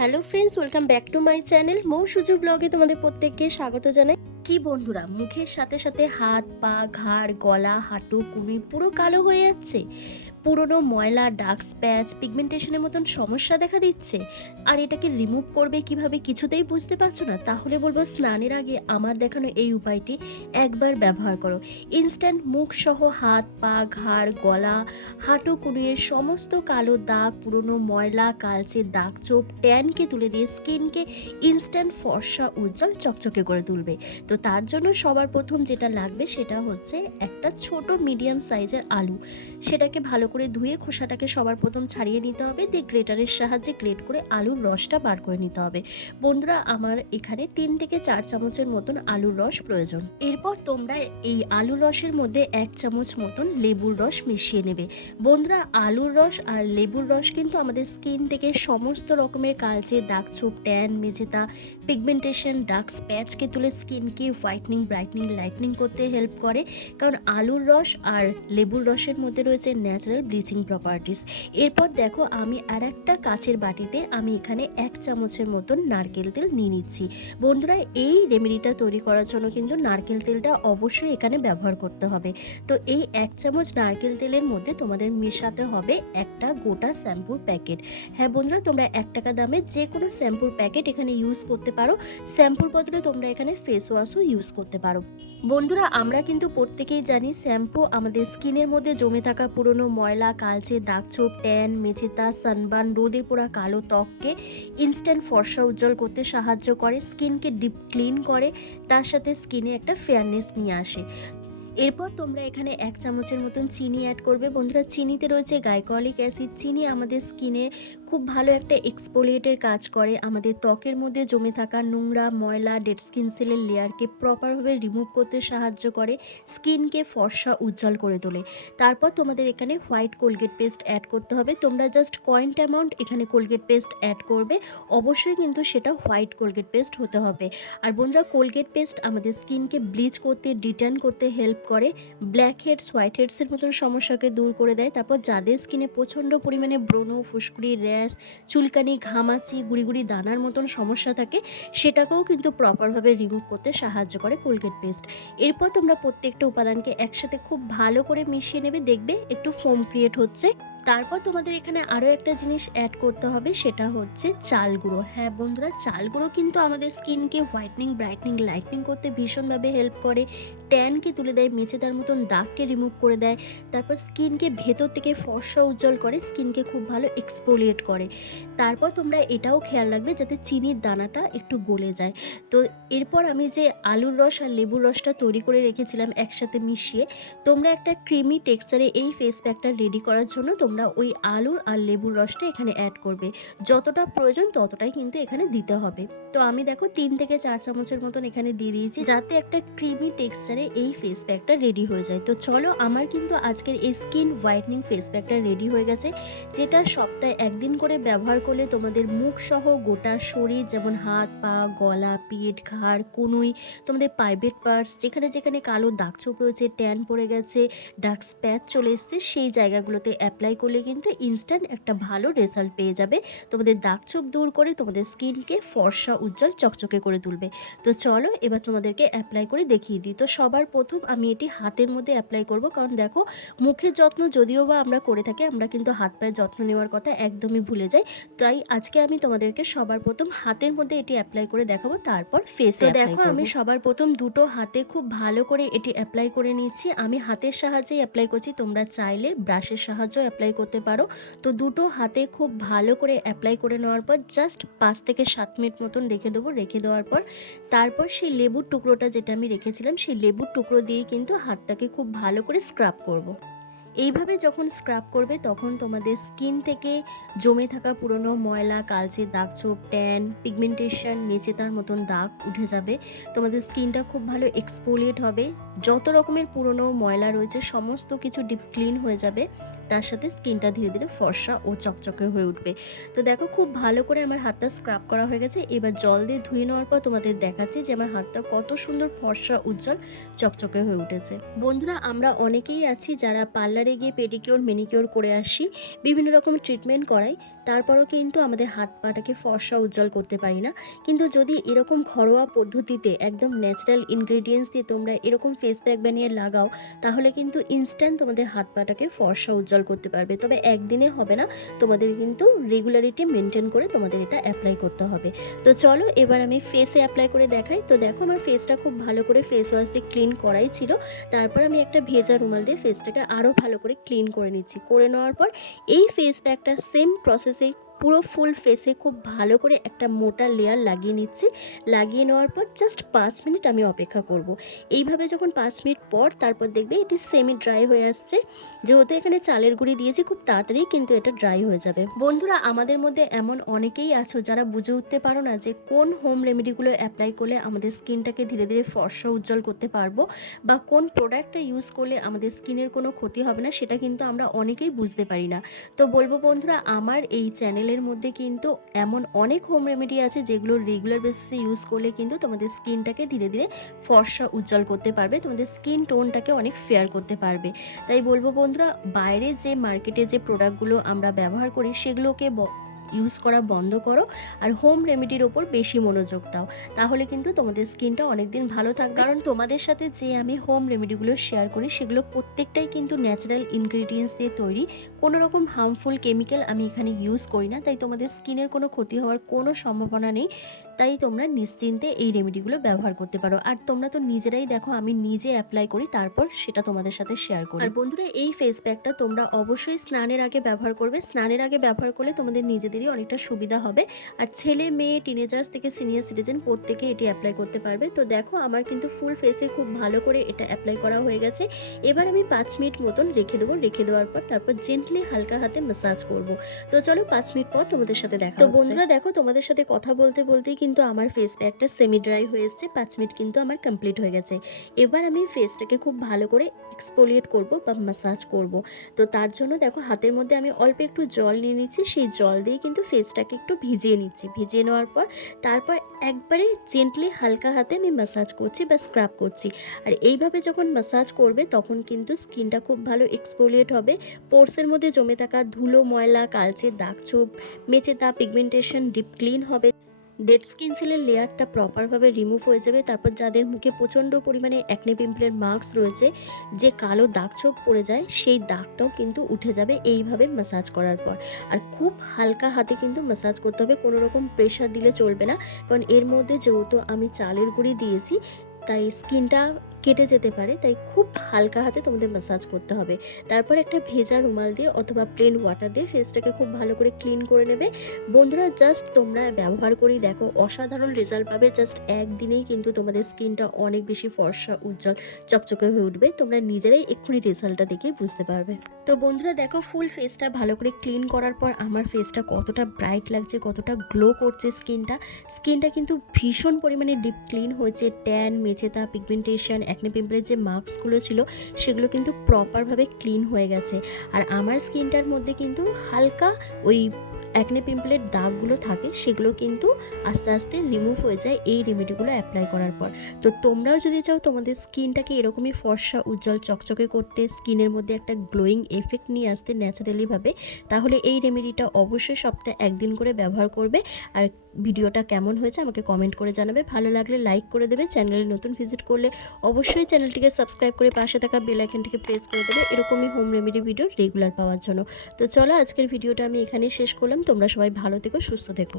Hello friends, welcome back to my channel Mou Suju ব্লগে তোমাদের প্রত্যেককে স্বাগত জানাই। কি বন্ধুরা, মুখের সাথে সাথে হাত পা ঘাড় গলা হাঁটু কুনি পুরো কালো হয়ে যাচ্ছে, পুরনো ময়লা ডার্ক স্প্যাচ পিগমেন্টেশনের মতন সমস্যা দেখা দিচ্ছে, আর এটাকে রিমুভ করবে কিভাবে কিছুতেই বুঝতে পারছো না? তাহলে বলবো স্নানের আগে আমার দেখানো এই উপায়টি একবার ব্যবহার করো। ইনস্ট্যান্ট মুখ সহ হাত পা ঘাড় গলা হাঁটু কুনিয়ে সমস্ত কালো দাগ পুরনো ময়লা কালচে দাগ চোপ ট্যানকে তুলে দিয়ে স্কিনকে ইনস্ট্যান্ট ফর্সা উজ্জ্বল চকচকে করে তুলবে। তো তার জন্য সবার প্রথম যেটা লাগবে সেটা হচ্ছে একটা ছোট মিডিয়াম সাইজের আলু। সেটাকে ভালো করে ধুয়ে খোসাটাকে সবার প্রথম ছাড়িয়ে নিতে হবে, দিয়ে গ্রেটারের সাহায্যে গ্রেট করে আলুর রসটা বার করে নিতে হবে। বন্ধুরা, আমার এখানে 3 থেকে 4 চামচের মতন আলুর রস প্রয়োজন। এরপর তোমরা এই আলুর রসের মধ্যে 1 চামচ মতন লেবুর রস মিশিয়ে নেবে। বন্ধুরা, আলুর রস আর লেবুর রস কিন্তু আমাদের স্কিন থেকে সমস্ত রকমের কালচে দাগ ছোপ ট্যান মেজেতা পিগমেন্টেশন ডার্ক স্প্যাচকে তুলে স্কিনকে হোয়াইটনিং ব্রাইটনিং লাইটনিং করতে হেল্প করে, কারণ আলুর রস আর লেবুর রসের মধ্যে রয়েছে ন্যাচারাল ব্লিচিং প্রপার্টিস। এরপর দেখো, আমি আর একটা কাচের বাটিতে আমি এখানে 1 চামচের মতন নারকেল তেল নিয়ে নিচ্ছি। বন্ধুরা, এই রেমেডিটা তৈরি করার জন্য কিন্তু নারকেল তেলটা অবশ্যই এখানে ব্যবহার করতে হবে। তো এই 1 চামচ নারকেল তেলের মধ্যে তোমাদের মেশাতে হবে একটা গোটা শ্যাম্পুর প্যাকেট। হ্যাঁ বন্ধুরা, তোমরা 1 টাকা দামের যে কোনো শ্যাম্পুর প্যাকেট এখানে ইউজ করতে পারো। শ্যাম্পুর বদলে তোমরা এখানে ফেস ওয়াশও ইউজ করতে পারো। বন্ধুরা, আমরা কিন্তু প্রত্যেকেই জানি শ্যাম্পু আমাদের স্কিনের মধ্যে জমে থাকা পুরনো ময়লা কালচে দাগ ছোপ ট্যান মেচেতা সানবার্ন রোদে পোড়া কালো ত্বককে ইনস্ট্যান্ট ফর্সা উজ্জ্বল করতে সাহায্য করে, স্কিনকে ডিপ ক্লিন করে, তার সাথে স্কিনে একটা ফেয়ারনেস নিয়ে আসে। এরপর তোমরা এখানে 1 চামচের মতন চিনি অ্যাড করবে। বন্ধুরা, চিনিতে রয়েছে গাইকলিক অ্যাসিড। চিনি আমাদের স্কিনে খুব ভালো একটা এক্সফোলিয়েটের কাজ করে, আমাদের ত্বকের মধ্যে জমে থাকা নোংরা ময়লা ডেড স্কিন সেলের লেয়ারকে প্রপারভাবে রিমুভ করতে সাহায্য করে, স্কিনকে ফর্সা উজ্জ্বল করে তোলে। তারপর তোমাদের এখানে হোয়াইট কোলগেট পেস্ট অ্যাড করতে হবে। তোমরা জাস্ট কয়েন্ট অ্যামাউন্ট এখানে কোলগেট পেস্ট অ্যাড করবে, অবশ্যই কিন্তু সেটা হোয়াইট কোলগেট পেস্ট হতে হবে। আর বন্ধুরা, কোলগেট পেস্ট আমাদের স্কিনকে ব্লিচ করতে ডিটেন করতে হেল্প করে, ব্ল্যাক হেডস হোয়াইট হেডসের মতন সমস্যাকে দূর করে দেয়। তারপর যাদের স্কিনে প্রচণ্ড পরিমাণে ব্রণ ফুসকুড়ি র্যাশ চুলকানি ঘামাচি গুড়ি গুড়ি দানার মতন সমস্যা থাকে, সেটাকেও কিন্তু প্রপারভাবে রিমুভ করতে সাহায্য করে কোলগেট পেস্ট। এরপর তোমরা প্রত্যেকটা উপাদানকে একসাথে খুব ভালো করে মিশিয়ে নেবে, দেখবে একটু ফোম ক্রিয়েট হচ্ছে। তারপর তোমাদের এখানে আরও একটা জিনিস অ্যাড করতে হবে, সেটা হচ্ছে চাল গুঁড়ো। হ্যাঁ বন্ধুরা, চাল গুঁড়ো কিন্তু আমাদের স্কিনকে হোয়াইটনিং ব্রাইটনিং লাইটনিং করতে ভীষণভাবে হেল্প করে, ট্যানকে তুলে দেয়, মেচেদার মতন দাগকে রিমুভ করে দেয়, তারপর স্কিনকে ভেতর থেকে ফর্সা উজ্জ্বল করে, স্কিনকে খুব ভালো এক্সফোলিয়েট করে। তারপর তোমরা এটাও খেয়াল রাখবে যাতে চিনির দানাটা একটু গলে যায়। তো এরপর আমি যে আলুর রস আর লেবুর রসটা তৈরি করে রেখেছিলাম একসাথে মিশিয়ে, তোমরা একটা ক্রিমি টেক্সচারে এই ফেস প্যাকটা রেডি করার জন্য তোমরা ওই আলুর আর লেবুর রসটা এখানে অ্যাড করবে। যতটা প্রয়োজন ততটাই কিন্তু এখানে দিতে হবে। তো আমি দেখো 3 থেকে 4 চামচের মতন এখানে দিয়ে দিয়েছি, যাতে একটা ক্রিমি টেক্সচারে এই ফেস প্যাকটা রেডি হয়ে যায়। তো চলো, আমার কিন্তু আজকের এই স্কিন হোয়াইটনিং ফেস প্যাকটা রেডি হয়ে গেছে, যেটা সপ্তাহে 1 দিন করে ব্যবহার করলে তোমাদের মুখ সহ গোটা শরীর, যেমন হাত পা গলা পিঠ ঘাড় কনুই, তোমাদের প্রাইভেট পার্টস যেখানে যেখানে কালো দাগ ছোপ রয়েছে ট্যান পড়ে গেছে ডার্ক স্প্যাচ চলে এসছে, সেই জায়গাগুলোতে অ্যাপ্লাই করলে কিন্তু ইনস্ট্যান্ট একটা ভালো রেজাল্ট পেয়ে যাবে। তোমাদের দাগ ছোপ দূর করে তোমাদের স্কিনকে ফর্সা উজ্জ্বল চকচকে করে তুলবে। তো চলো, এবার তোমাদেরকে অ্যাপ্লাই করে দেখিয়ে দিই। তো সবার প্রথম আমি এটি হাতের মধ্যে অ্যাপ্লাই করব, কারণ দেখো মুখের যত্ন যদিও বা আমরা করে থাকি, আমরা কিন্তু হাত পায়ের যত্ন নেওয়ার কথা একদমই ভুলে যাই। তাই আজকে আমি তোমাদেরকে সবার প্রথম হাতের মধ্যে এটি অ্যাপ্লাই করে দেখাবো, তারপর ফেসে। তো দেখো, আমি সবার প্রথম দুটো হাতে খুব ভালো করে এটি অ্যাপ্লাই করে নিচ্ছি। আমি হাতের সাহায্যেই অ্যাপ্লাই করছি, তোমরা চাইলে ব্রাশের সাহায্যেও অ্যাপ্লাই করতে পারো। তো দুটো হাতে খুব ভালো করে অ্যাপ্লাই করে নেওয়ার পর জাস্ট 5 থেকে 7 মিনিট মতন রেখে দেবো। রেখে দেওয়ার পর তারপর সেই লেবুর টুকরোটা যেটা আমি রেখেছিলাম, সেই লেবুর টুকরো দিয়ে কিন্তু হাতটাকে খুব ভালো করে স্ক্রাব করব। এইভাবে যখন স্ক্রাব করবে তখন তোমাদের স্কিন থেকে জমে থাকা পুরনো ময়লা কালচে দাগ ছোপ ট্যান পিগমেন্টেশন মেচেতার মতন দাগ উঠে যাবে, তোমাদের স্কিনটা খুব ভালো এক্সফোলিয়েট হবে, যত রকমের পুরনো ময়লা রয়েছে সমস্ত কিছু ডিপ ক্লিন হয়ে যাবে। তার সাথে স্কিনটা ধীরে ধীরে ফর্সা ও চকচকে হয়ে উঠবে। তো দেখো খুব ভালো করে আমার হাতটা স্ক্রাব করা হয়ে গেছে। এবার জল দিয়ে ধুয়ে নেওয়ার পর তোমাদের দেখাচ্ছি যে আমার হাতটা কত সুন্দর ফর্সা উজ্জ্বল চকচকে হয়ে উঠেছে। বন্ধুরা, আমরা অনেকেই আছি যারা পার্লারে গিয়ে পেডিকিওর ম্যানিকিওর করে আসি, বিভিন্ন রকমের ট্রিটমেন্ট করাই, তারপরও কিন্তু আমাদের হাত পাটাকে ফর্সা উজ্জ্বল করতে পারি না। কিন্তু যদি এরকম ঘরোয়া পদ্ধতিতে একদম ন্যাচারাল ইনগ্রেডিয়েন্টস দিয়ে তোমরা এরকম ফেস প্যাক বানিয়ে লাগাও, তাহলে কিন্তু ইনস্ট্যান্ট তোমাদের হাত পাটাকে ফর্সা উজ্জ্বল করতে পারবে। তবে একদিনে হবে না, তোমাদের কিন্তু রেগুলারিটি মেনটেন করে তোমাদের এটা অ্যাপ্লাই করতে হবে। তো চলো এবার আমি ফেসে অ্যাপ্লাই করে দেখাই। তো দেখো আমার ফেসটা খুব ভালো করে ফেস ওয়াশ দিয়ে ক্লিন করাই ছিল। তারপর আমি একটা ভেজা রুমাল দিয়ে ফেসটাকে আরও ভালো করে ক্লিন করে নিচ্ছি। করে নেওয়ার পর এই ফেস প্যাকটা সেম প্রসেসে পুরো ফুল ফেসে খুব ভালো করে একটা মোটা লেয়ার লাগিয়ে নিচ্ছি। লাগিয়ে নেওয়ার পর জাস্ট 5 মিনিট আমি অপেক্ষা করব। এইভাবে যখন 5 মিনিট পর তারপর দেখবে এটি সেমি ড্রাই হয়ে আসছে। যেহেতু এখানে চালের গুঁড়ি দিয়েছি, খুব তাড়াতাড়ি কিন্তু এটা ড্রাই হয়ে যাবে। বন্ধুরা, আমাদের মধ্যে এমন অনেকেই আছো যারা বুঝে উঠতে পারো না যে কোন হোম রেমেডিগুলো অ্যাপ্লাই করলে আমাদের স্কিনটাকে ধীরে ধীরে ফর্সা উজ্জ্বল করতে পারবো, বা কোন প্রোডাক্টটা ইউজ করলে আমাদের স্কিনের কোনো ক্ষতি হবে না, সেটা কিন্তু আমরা অনেকেই বুঝতে পারি না। তো বলবো বন্ধুরা, আমার এই চ্যানেলের মধ্যে কিন্তু এমন অনেক হোম রেমেডি আছে যেগুলো রেগুলার বেসিসে ইউজ করলে কিন্তু তোমাদের স্কিনটাকে ধীরে ধীরে ফর্সা উজ্জ্বল করতে পারবে, তোমাদের স্কিন টোনটাকে অনেক ফেয়ার করতে পারবে। তাই বলবো বন্ধুরা, বাইরে যে মার্কেটে যে প্রোডাক্টগুলো আমরা ব্যবহার করি সেগুলোকে ইউজ করা বন্ধ করো, আর হোম রেমেডির ওপর বেশি মনোযোগ দাও। তাহলে কিন্তু তোমাদের স্কিনটা অনেক দিন ভালো থাকবে। কারণ তোমাদের সাথে যে আমি হোম রেমেডিগুলো শেয়ার করি সেগুলো প্রত্যেকটাই কিন্তু ন্যাচারাল ইনগ্রেডিয়েন্টস দিয়ে তৈরি, কোনো রকম হার্মফুল কেমিক্যাল আমি এখানে ইউজ করি না। তাই তোমাদের স্কিনের কোনো ক্ষতি হওয়ার কোনো সম্ভাবনা নেই। তাই তোমরা নিশ্চিন্তে এই রেমেডিগুলো ব্যবহার করতে পারো। আর তোমরা তো নিজেরাই দেখো আমি নিজে অ্যাপ্লাই করি, তারপর সেটা তোমাদের সাথে শেয়ার করি। আর বন্ধুরা, এই ফেস প্যাকটা তোমরা অবশ্যই স্নানের আগে ব্যবহার করবে। স্নানের আগে ব্যবহার করলে তোমাদের নিজেদেরই অনেকটা সুবিধা হবে। আর ছেলে মেয়ে টিনেজার্স থেকে সিনিয়র সিটিজেন প্রত্যেকে এটি অ্যাপ্লাই করতে পারবে। তো দেখো আমার কিন্তু ফুল ফেসে খুব ভালো করে এটা অ্যাপ্লাই করা হয়ে গেছে। এবার আমি 5 মিনিট মতন রেখে দেবো। রেখে দেওয়ার পর তারপর জেন্টলি হালকা হাতে ম্যাসাজ করব। তো চলো 5 মিনিট পর তোমাদের সাথে দেখা হচ্ছে। তো বন্ধুরা দেখো, তোমাদের সাথে কথা বলতে বলতেই কিন্তু আমার ফেস প্যাকটা সেমি ড্রাই হয়ে এসেছে। 5 মিনিট কিন্তু আমার কমপ্লিট হয়ে গেছে। এবার আমি ফেসটাকে খুব ভালো করে এক্সফোলিয়েট করব বা ম্যাসাজ করব। তো তার জন্য দেখো হাতের মধ্যে আমি অল্প একটু জল নিয়ে নিচ্ছি। সেই জল দিয়ে কিন্তু ফেসটাকে একটু ভিজিয়ে নিচ্ছি। ভিজিয়ে নেওয়ার পর তারপর একবারে জেন্টলি হালকা হাতে আমি ম্যাসাজ করছি বা স্ক্রাব করছি। আর এইভাবে যখন ম্যাসাজ করবে তখন কিন্তু স্কিনটা খুব ভালো এক্সফোলিয়েট হবে। পোরসের মধ্যে জমে থাকা ধুলো, ময়লা, কালচে দাগ ছোপ, মেচেতা, পিগমেন্টেশন ডিপ ক্লিন হবে। ডেড স্কিন সেলের লেয়ারটা প্রপারভাবে রিমুভ হয়ে যাবে। তারপর যাদের মুখে প্রচণ্ড পরিমাণে অ্যাকনে পিম্পলের মার্কস রয়েছে, যে কালো দাগ ছোপ পড়ে যায়, সেই দাগটাও কিন্তু উঠে যাবে এইভাবে ম্যাসাজ করার পর। আর খুব হালকা হাতে কিন্তু ম্যাসাজ করতে হবে, কোনো রকম প্রেশার দিলে চলবে না। কারণ এর মধ্যে যেহেতু আমি চালের গুঁড়ি দিয়েছি, তাই স্কিনটা কেটে যেতে পারে। তাই খুব হালকা হাতে তোমাদের ম্যাসাজ করতে হবে। তারপর একটা ভেজা রুমাল দিয়ে অথবা প্লেন ওয়াটার দিয়ে ফেসটাকে খুব ভালো করে ক্লিন করে নেবে। বন্ধুরা, জাস্ট তোমরা ব্যবহার করেই দেখো, অসাধারণ রেজাল্ট পাবে। জাস্ট একদিনেই কিন্তু তোমাদের স্কিনটা অনেক বেশি ফর্সা, উজ্জ্বল, চকচকে হয়ে উঠবে। তোমরা নিজেরাই এক্ষুনি রেজাল্টটা দেখে বুঝতে পারবে। তো বন্ধুরা দেখো, ফুল ফেসটা ভালো করে ক্লিন করার পর আমার ফেসটা কতটা ব্রাইট লাগছে, কতটা গ্লো করছে। স্কিনটা কিন্তু ভীষণ পরিমাণে ডিপ ক্লিন হয়েছে। ট্যান, মেচেতা, পিগমেন্টেশন, অ্যাকনে পিম্পলের যে মার্কসগুলো ছিল সেগুলো কিন্তু প্রপারভাবে ক্লিন হয়ে গেছে। আর আমার স্কিনটার মধ্যে কিন্তু হালকা ওই অ্যাকনে পিম্পলের দাগগুলো থাকে, সেগুলো কিন্তু আস্তে আস্তে রিমুভ হয়ে যায় এই রেমেডিগুলো অ্যাপ্লাই করার পর। তো তোমরাও যদি চাও তোমাদের স্কিনটাকে এরকমই ফর্সা, উজ্জ্বল, চকচকে করতে, স্কিনের মধ্যে একটা গ্লোয়িং এফেক্ট নিয়ে আসতে ন্যাচারালিভাবে, তাহলে এই রেমেডিটা অবশ্যই সপ্তাহে একদিন করে ব্যবহার করবে। আর ভিডিওটা কেমন হয়েছে আমাকে কমেন্ট করে জানাবে। ভালো লাগলে লাইক করে দেবে। চ্যানেলে নতুন ভিজিট করলে অবশ্যই চ্যানেলটিকে সাবস্ক্রাইব করে পাশে থাকা বেল আইকনটিকে প্রেস করে দেবে এরকমই হোম রেমেডি ভিডিও রেগুলার পাওয়ার জন্য। তো চলো আজকের ভিডিওটা আমি এখানেই শেষ করলাম। তোমরা সবাই ভালো থেকো, সুস্থ থেকো।